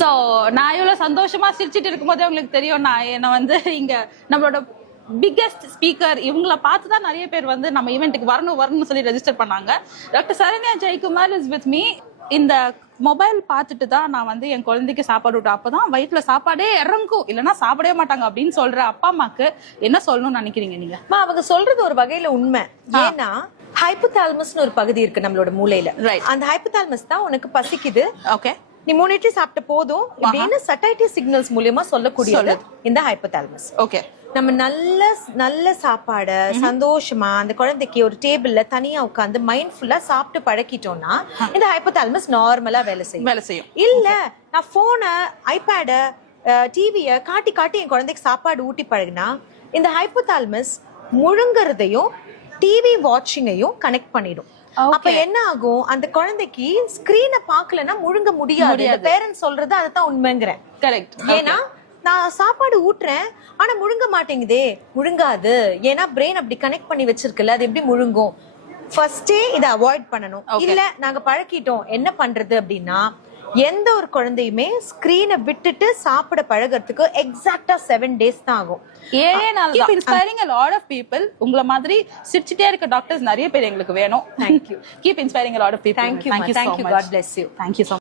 So நான் இவ்வளவு சந்தோஷமா சிரிச்சிட்டு இருக்கும்போதே உங்களுக்கு தெரியும் நான் என்ன வந்து இங்க நம்மளோட பிக்கெஸ்ட் ஸ்பீக்கர் இவங்கள பார்த்து தான் நிறைய பேர் வந்து நம்ம ஈவெண்ட்டுக்கு வரணும்னு சொல்லி ரெஜிஸ்டர் பண்ணாங்க. Doctor Saranya Jayakumar is with me. இந்த மொபைல் பார்த்துட்டு தான் நான் வந்து என் குழந்தைக்கு சாப்பாடு விட்டேன். அப்பதான் வயிற்றுல சாப்பாடே இறங்கும், இல்லைன்னா சாப்பிடவே மாட்டாங்க அப்படின்னு சொல்ற அப்பா அம்மாக்கு என்ன சொல்லணும்னு நினைக்கிறீங்க நீங்க? அவங்க சொல்றது ஒரு வகையில உண்மை. ஏன்னா ஹைப்போதாலமஸ்னு ஒரு பகுதி இருக்கு நம்மளோட மூளையில. அந்த ஹைப்போதாலமஸ் தான் உனக்கு பசிக்குது, ஓகே நீ 3 இட்லி சாப்பிட்ட போதும் அப்படின்னு சட்டைட்டி சிக்னல்ஸ் மூலியமா சொல்லக்கூடியது இந்த ஹைப்போதாலமஸ். ஓகே, நம்ம நல்ல நல்ல சாப்பாட சந்தோஷமா அந்த குழந்தைக்கு ஒரு டேபிள்ல தனியா உட்காந்து மைண்ட்ஃபுல்லா சாப்பிட்டு பழக்கிட்டோம்னா இந்த ஹைப்போதாலமஸ் நார்மலா வேலை செய்யும். இல்ல நான் போன ஐபேட டிவிய காட்டி காட்டி என் குழந்தைக்கு சாப்பாடு ஊட்டி பழகினா இந்த ஹைப்போதாலமஸ் முழுங்குறதையும் டிவி வாட்சிங்கையும் கனெக்ட் பண்ணிடும். அப்ப என்ன ஆகும், அந்த குழந்தைக்கு ஸ்கிரீனை பாக்கலன்னா முழுங்க முடியாது. பேரண்ட்ஸ் சொல்றது அதுதான் உண்மைங்கிறேன். கரெக்ட். ஏன்னா நான் சாப்பாடு ஊட்டுறேன் ஆனா முழுங்க மாட்டேங்குதே. முழுங்காது, ஏன்னா பிரெயின் அப்படி கனெக்ட் பண்ணி வச்சிருக்குல்ல, அது எப்படி முழுங்கும்? ஃபர்ஸ்டே இதை அவாய்ட் பண்ணணும். இல்ல நாங்க பழக்கிட்டோம், என்ன பண்றது அப்படின்னா எந்த ஒரு குழந்தையுமே ஸ்கிரீனை விட்டுட்டு சாப்பிட பழகிறதுக்கு எக்ஸாக்டா 7 days தான் ஆகும். 7 நாள் தான். Inspiring a lot of people. உங்கள மாதிரி சிரிச்சிட்டே இருக்க டாக்டர்ஸ் நிறைய பேர் எங்களுக்கு வேணும். Thank you. Keep inspiring a lot of people. Thank you. Thank you so much. God bless you. Thank you so much.